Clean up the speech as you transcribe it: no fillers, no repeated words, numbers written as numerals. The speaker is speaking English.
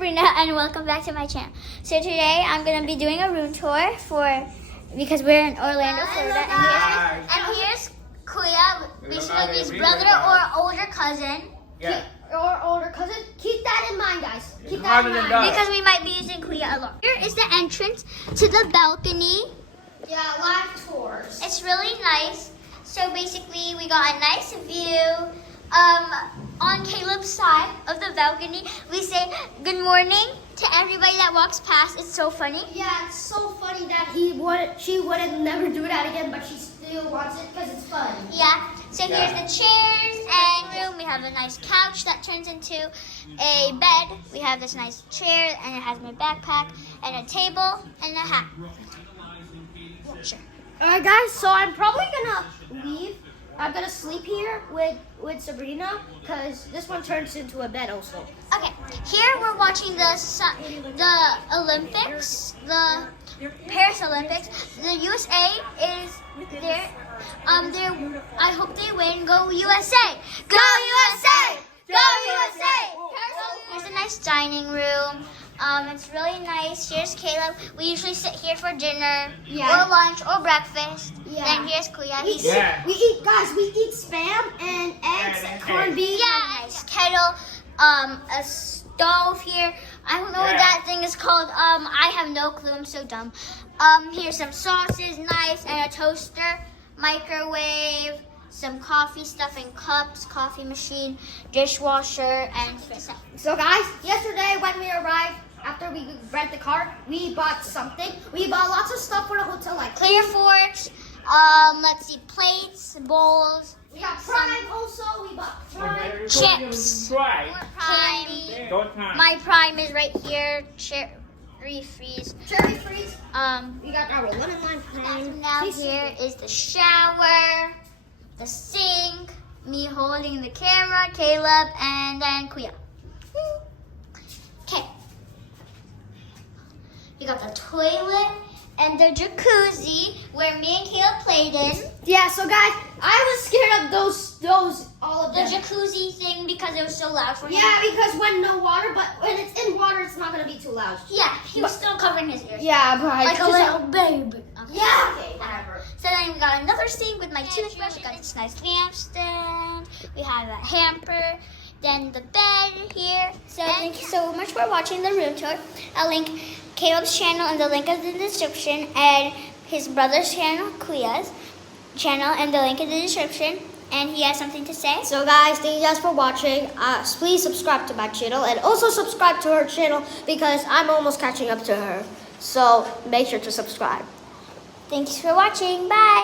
Sabrina and welcome back to my channel. So today I'm going to be doing a room tour because we're in Orlando, Florida. And here's Kuya, basically his brother or older cousin. Yeah. Or older cousin. Keep that in mind, guys. Keep that in mind. Because we might be using Kuya a lot. Here is the entrance to the balcony. Yeah, live tours. It's really nice. So basically we got a nice view. On Caleb's side of the balcony, we say good morning to everybody that walks past. It's so funny. Yeah, it's so funny that she would never do that again, but she still wants it because it's fun. Yeah. So here's the chairs and room. We have a nice couch that turns into a bed. We have this nice chair and it has my backpack and a table and a hat. Yeah, sure. Alright guys, so I'm probably gonna leave. I'm gonna sleep here with Sabrina because this one turns into a bed also. Okay, here we're watching the Olympics, the Paris Olympics. The USA is there. I hope they win. Go USA! Go USA! Go USA! Here's a nice dining room. It's really nice. Here's Caleb. We usually sit here for dinner or lunch or breakfast. Yeah. Then here's Kuya. We eat spam and eggs and corned beef. Yeah, nice kettle, a stove here. I don't know what that thing is called. I have no clue. I'm so dumb. Here's some sauces, knives, and a toaster, microwave, some coffee stuff in cups, coffee machine, dishwasher, and fish. So guys, yesterday when we arrived, after we rent the car, we bought something. We bought lots of stuff for the hotel, like clear forks, let's see, plates, bowls. We got Prime also. We bought Prime. Chips. Candy. My Prime is right here. Cherry freeze. Cherry freeze. We got our lemon lime Prime. Now here is the shower, the sink, me holding the camera, Caleb, and then Kuya. Okay. You got the toilet and the jacuzzi where me and Caleb played in. Yeah, so guys, I was scared of those all of The them. jacuzzi thing because it was so loud for him. Yeah, because when no water, but when it's in water, it's not gonna be too loud. Yeah, he was still covering his ears. Yeah, but Like a little baby. Okay. Yeah. Okay, whatever. So then we got another sink with my toothbrush. We got this nice lamp stand. We have a hamper. Then the bed here. So thank you so much for watching the room tour. I'll link Caleb's channel in the link in the description and his brother's channel, Kuya's channel, in the link in the description. And he has something to say. So guys, thank you guys for watching. Please subscribe to my channel and also subscribe to her channel because I'm almost catching up to her. So make sure to subscribe. Thanks for watching. Bye.